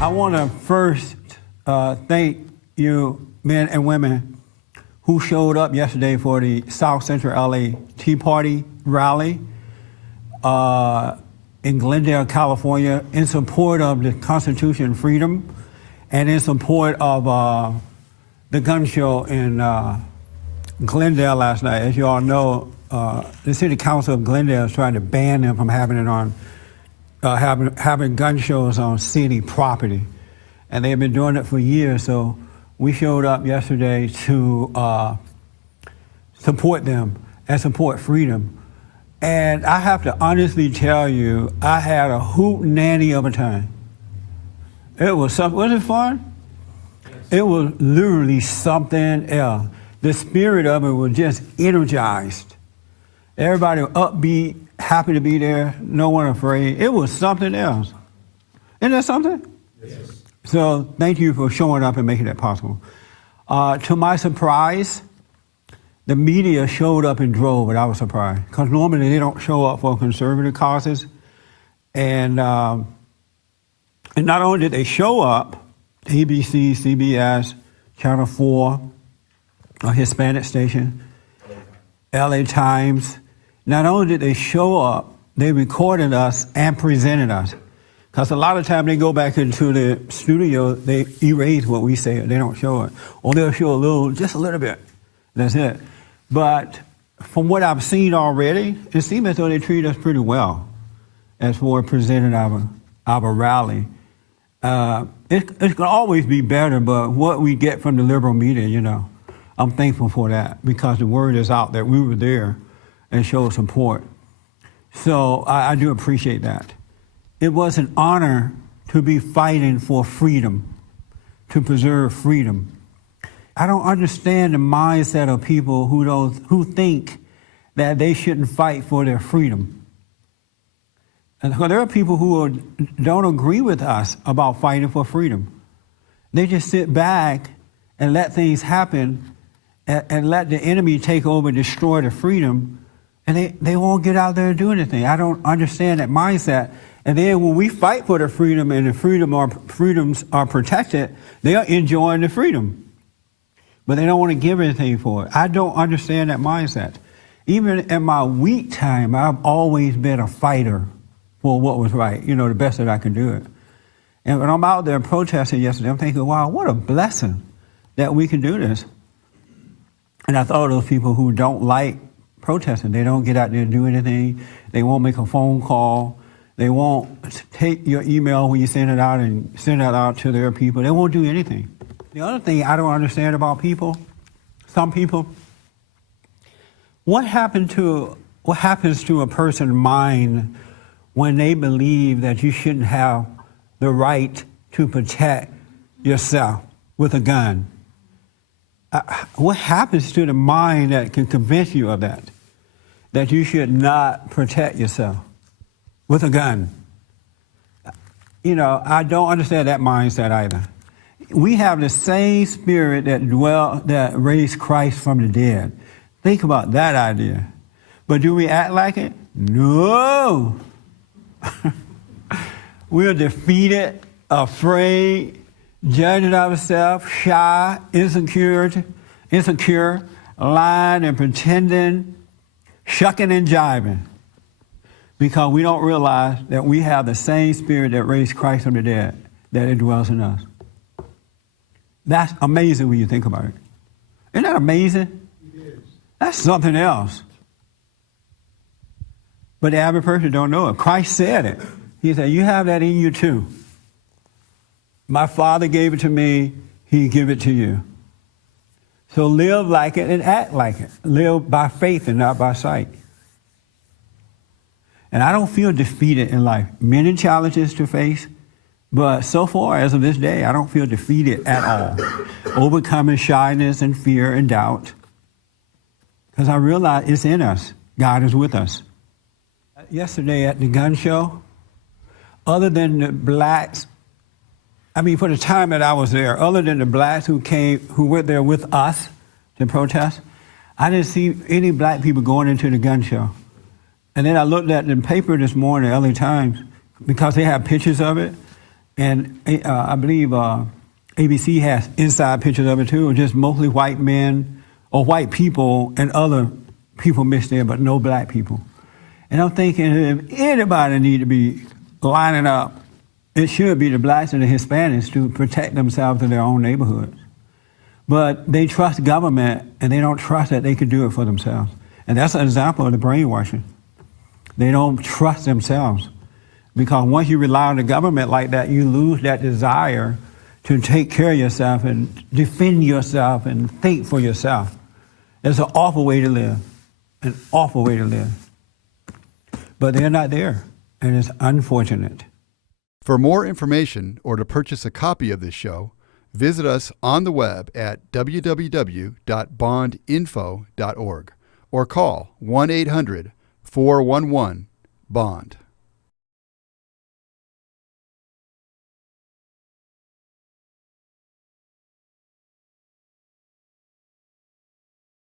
I want to first thank you, men and women, who showed up yesterday for the South Central LA Tea Party rally in Glendale, California, in support of the Constitution and freedom, and in support of the gun show in Glendale last night. As you all know, the City Council of Glendale is trying to ban them from having it on, having gun shows on city property. And they've been doing it for years, so we showed up yesterday to support them and support freedom. And I have to honestly tell you, I had a hoot nanny of a time. It was something. Was it fun? Yes. It was literally something else. The spirit of it was just energized. Everybody was upbeat, happy to be there, no one afraid. It was something else. Isn't that something? Yes. So thank you for showing up and making that possible. To my surprise, the media showed up in droves, and I was surprised. Because normally they don't show up for conservative causes. And not only did they show up, ABC, CBS, Channel 4, a Hispanic station, LA Times, not only did they show up, they recorded us and presented us. Because a lot of times they go back into the studio, they erase what we say, they don't show it. Or they'll show just a little bit, that's it. But from what I've seen already, it seems as though they treat us pretty well as for presenting our rally. It can always be better, but what we get from the liberal media, you know, I'm thankful for that because the word is out that we were there and showed support. So I do appreciate that. It was an honor to be fighting for freedom, to preserve freedom. I don't understand the mindset of people who think that they shouldn't fight for their freedom. And there are people who don't agree with us about fighting for freedom. They just sit back and let things happen and let the enemy take over and destroy the freedom, and they won't get out there and do anything. I don't understand that mindset. And then when we fight for the freedom and the freedoms are protected, they are enjoying the freedom. But they don't want to give anything for it. I don't understand that mindset. Even in my weak time, I've always been a fighter for what was right, you know, the best that I can do it. And when I'm out there protesting yesterday, I'm thinking, wow, what a blessing that we can do this. And I thought of those people who don't like protesting. They don't get out there and do anything. They won't make a phone call. They won't take your email when you send it out and send it out to their people. They won't do anything. The other thing I don't understand about people, some people, what happens to a person's mind when they believe that you shouldn't have the right to protect yourself with a gun? What happens to the mind that can convince you of that you should not protect yourself with a gun? You know, I don't understand that mindset either. We have the same spirit that raised Christ from the dead. Think about that idea. But do we act like it? No. We're defeated, afraid, judging ourselves, shy, insecure, lying and pretending, shucking and jiving. Because we don't realize that we have the same spirit that raised Christ from the dead, that it dwells in us. That's amazing when you think about it. Isn't that amazing? It is. That's something else. But the average person don't know it. Christ said it. He said, you have that in you too. My Father gave it to me, He give it to you. So live like it and act like it. Live by faith and not by sight. And I don't feel defeated in life. Many challenges to face, but so far as of this day, I don't feel defeated at all. Overcoming shyness and fear and doubt. Because I realize it's in us. God is with us. Yesterday at the gun show, other than the blacks, for the time that I was there, other than the blacks who were there with us to protest, I didn't see any black people going into the gun show. And then I looked at the paper this morning, LA Times, because they have pictures of it. And I believe ABC has inside pictures of it too, just mostly white men or white people and other people mixed in, but no black people. And I'm thinking if anybody need to be lining up, it should be the blacks and the Hispanics to protect themselves in their own neighborhoods. But they trust government, and they don't trust that they can do it for themselves. And that's an example of the brainwashing. They don't trust themselves. Because once you rely on the government like that, you lose that desire to take care of yourself and defend yourself and think for yourself. It's an awful way to live, an awful way to live. But they're not there, and it's unfortunate. For more information or to purchase a copy of this show, visit us on the web at www.bondinfo.org or call 1-800-411-BOND.